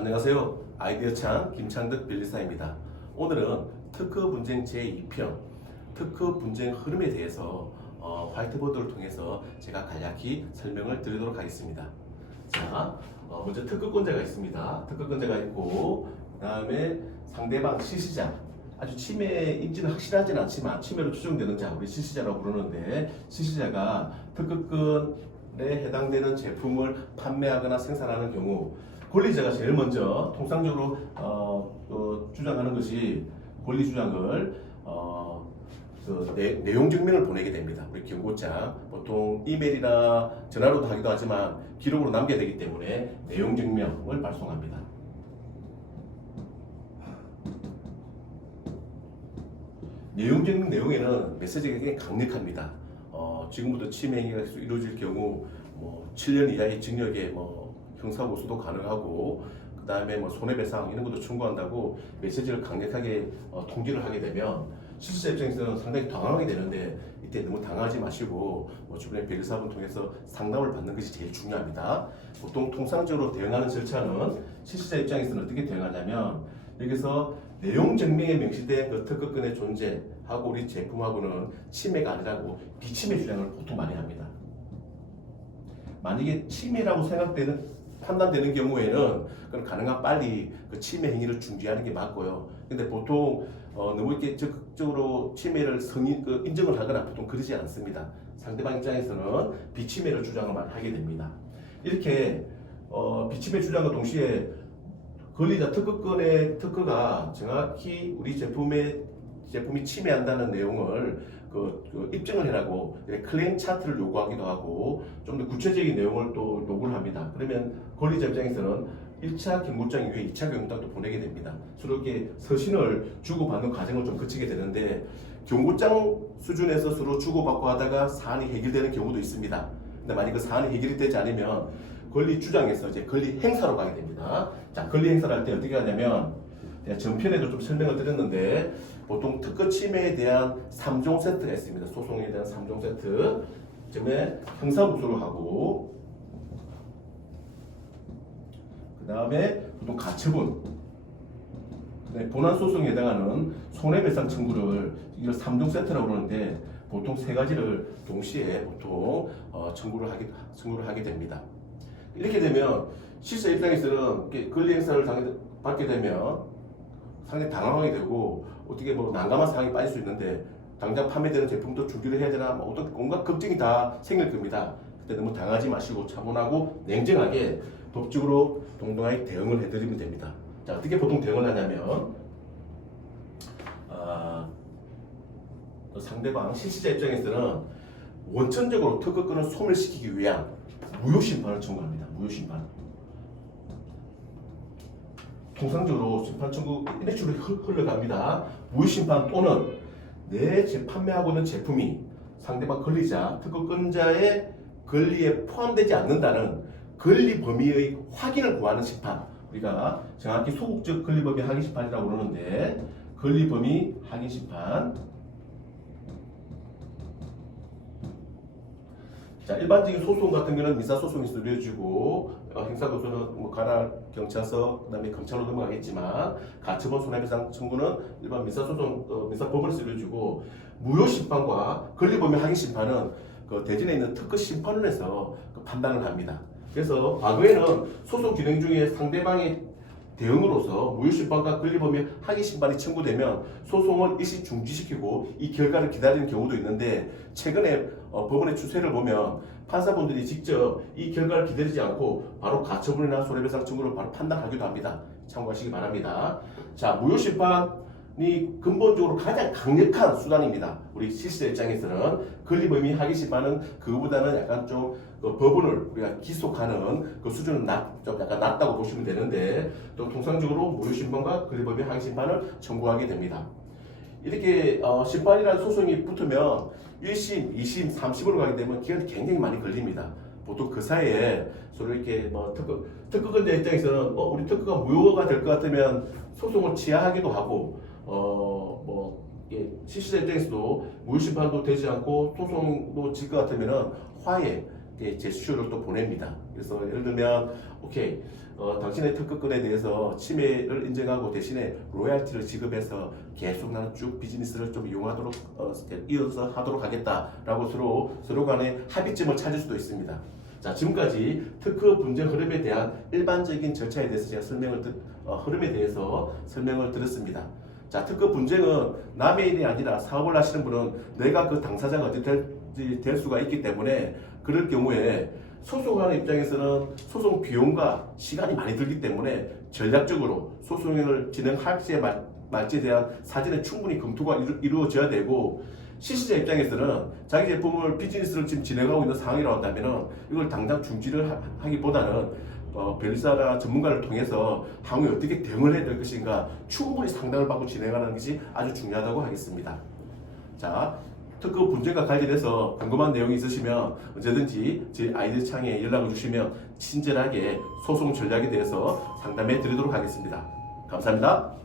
안녕하세요. 아이디어창 김창득 변리사입니다. 오늘은 특허 분쟁 제2편 특허 분쟁 흐름에 대해서 화이트보드를 통해서 제가 간략히 설명을 드리도록 하겠습니다. 자, 먼저 특허권자가 있습니다. 특허권자가 있고 그 다음에 상대방 실시자, 아주 침해 인지는 확실하지는 않지만 침해로 추정되는 자, 우리 실시자라고 부르는데, 실시자가 특허권에 해당되는 제품을 판매하거나 생산하는 경우 권리자가 제일 먼저 통상적으로 주장하는 것이 권리 주장을 내용 증명을 보내게 됩니다. 우리 경고장 보통 이메일이나 전화로도 하기도 하지만 기록으로 남겨야 되기 때문에 내용 증명을 발송합니다. 내용 증명 내용에는 메시지가 굉장히 강력합니다. 지금부터 침해 행위가 이루어질 경우 7년 이하의 징역에 형사고소도 가능하고, 그 다음에 손해배상 이런 것도 청구한다고 메시지를 강력하게 통지를 하게 되면 실시자 입장에서는 상당히 당황하게 되는데, 이때 너무 당하지 마시고 주변의 변리사분 통해서 상담을 받는 것이 제일 중요합니다. 보통 통상적으로 대응하는 절차는 실시자 입장에서는 어떻게 대응하냐면, 여기서 내용 증명에 명시된 그 특허권의 존재하고 우리 제품하고는 침해가 아니라고 비침해 주장을 보통 많이 합니다. 만약에 침해라고 판단되는 경우에는 그건 가능한 빨리 그 침해 행위를 중지하는 게 맞고요. 근데 보통 너무 이렇게 적극적으로 침해를 인정을 하거나 보통 그러지 않습니다. 상대방 입장에서는 비침해를 주장을 많이 하게 됩니다. 이렇게 비침해 주장과 동시에 권리자 특허권의 특허가 정확히 우리 제품이 침해한다는 내용을 입증을 해라고 클레임 차트를 요구하기도 하고, 좀 더 구체적인 내용을 또 요구를 합니다. 그러면 권리자 입장에서는 1차 경고장 이후에 2차 경고장도 보내게 됩니다. 서로 이렇게 서신을 주고받는 과정을 좀 거치게 되는데, 경고장 수준에서 서로 주고받고 하다가 사안이 해결되는 경우도 있습니다. 근데 만약 그 사안이 해결이 되지 않으면 권리 주장에서 이제 권리 행사로 가게 됩니다. 자, 권리 행사를 할 때 어떻게 하냐면, 제가 전편에도 좀 설명을 드렸는데, 보통 특허 침해에 대한 3종 세트가 있습니다. 소송에 대한 3종 세트. 처음에 형사고소를 하고, 그 다음에 보통 가처분, 본안 소송에 해당하는 손해배상 청구를 이걸 3종 세트라고 그러는데, 보통 세 가지를 동시에 보통 청구를 하게 됩니다. 이렇게 되면 실세 입장에서는 권리 행사를 받게 되면 상당히 당황하게 되고, 어떻게 난감한 상황이 빠질 수 있는데, 당장 판매되는 제품도 준비를 해야 되나 어떤 온갖 걱정이 다 생길 겁니다. 그때 너무 당하지 마시고 차분하고 냉정하게 법적으로 동등하게 대응을 해드리면 됩니다. 자, 어떻게 보통 대응을 하냐면, 상대방 실시자 입장에서는 원천적으로 특허권을 소멸시키기 위한 무효심판을 청구합니다. 무효심판. 통상적으로 심판 청구 이런 식으로 흘러갑니다. 무효심판 또는 내 판매하고 있는 제품이 상대방 권리자, 특허권자의 권리에 포함되지 않는다는 권리 범위의 확인을 구하는 심판, 우리가 정확히 소극적 권리 범위 확인 심판이라고 그러는데, 권리 범위 확인 심판. 자, 일반적인 소송 같은 경우는 민사소송에서 이루어지고, 형사고소는 관할 경찰서, 그다음에 검찰로 넘어가겠지만, 가처분 손해배상 청구는 일반 민사소송, 민사법원에서 이루어지고, 무효심판과 권리범위 확인 심판은 대전에 있는 특허심판원에서 판단을 합니다. 그래서 과거에는 소송 진행 중에 상대방의 대응으로서 무효심판과 권리범위 확인 심판이 청구되면 소송을 일시 중지시키고 이 결과를 기다리는 경우도 있는데, 최근에 법원의 추세를 보면 판사분들이 직접 이 결과를 기다리지 않고 바로 가처분이나 손해배상 청구를 바로 판단하기도 합니다. 참고하시기 바랍니다. 자, 무효심판이 근본적으로 가장 강력한 수단입니다. 우리 실시자 입장에서는 권리범위 확인 심판은 그거보다는 약간 좀 법원을 우리가 기속하는 그 수준은 좀 약간 낮다고 보시면 되는데, 또 통상적으로 무효심판과 권리범위 확인 심판을 청구하게 됩니다. 이렇게 심판이라는 소송이 붙으면 1심, 2심, 3심으로 가게 되면 기간이 굉장히 많이 걸립니다. 보통 그 사이에 서로 이렇게 특허권자 입장에서는 우리 특허가 무효가 될 것 같으면 소송을 취하하기도 하고, 실시자 입장에서도 무효심판도 되지 않고 소송도 질 것 같으면 화해, 제스처를 또 보냅니다. 그래서 예를 들면 오케이 당신의 특허권에 대해서 침해를 인정하고 대신에 로얄티를 지급해서 계속 나는 쭉 비즈니스를 좀 이용하도록 이어서 하도록 하겠다라고 서로 간에 합의점을 찾을 수도 있습니다. 자, 지금까지 특허 분쟁 흐름에 대한 일반적인 절차에 대해서 제가 흐름에 대해서 설명을 드렸습니다. 자, 특허 분쟁은 남의 일이 아니라 사업을 하시는 분은 내가 그 당사자가 어찌 될 수가 있기 때문에 그럴 경우에 소송하는 입장에서는 소송 비용과 시간이 많이 들기 때문에 전략적으로 소송을 진행할지 말지에 대한 사전에 충분히 검토가 이루어져야 되고 시시자 입장에서는 자기 제품을 비즈니스를 지금 진행하고 있는 상황이라고 한다면 이걸 당장 중지를 하기보다는 변리사나 전문가를 통해서 향후에 어떻게 대응을 해야 될 것인가 충분히 상담을 받고 진행하는 것이 아주 중요하다고 하겠습니다. 자, 특허 분쟁과 관련해서 궁금한 내용이 있으시면 언제든지 제 아이디 창에 연락을 주시면 친절하게 소송 전략에 대해서 상담해 드리도록 하겠습니다. 감사합니다.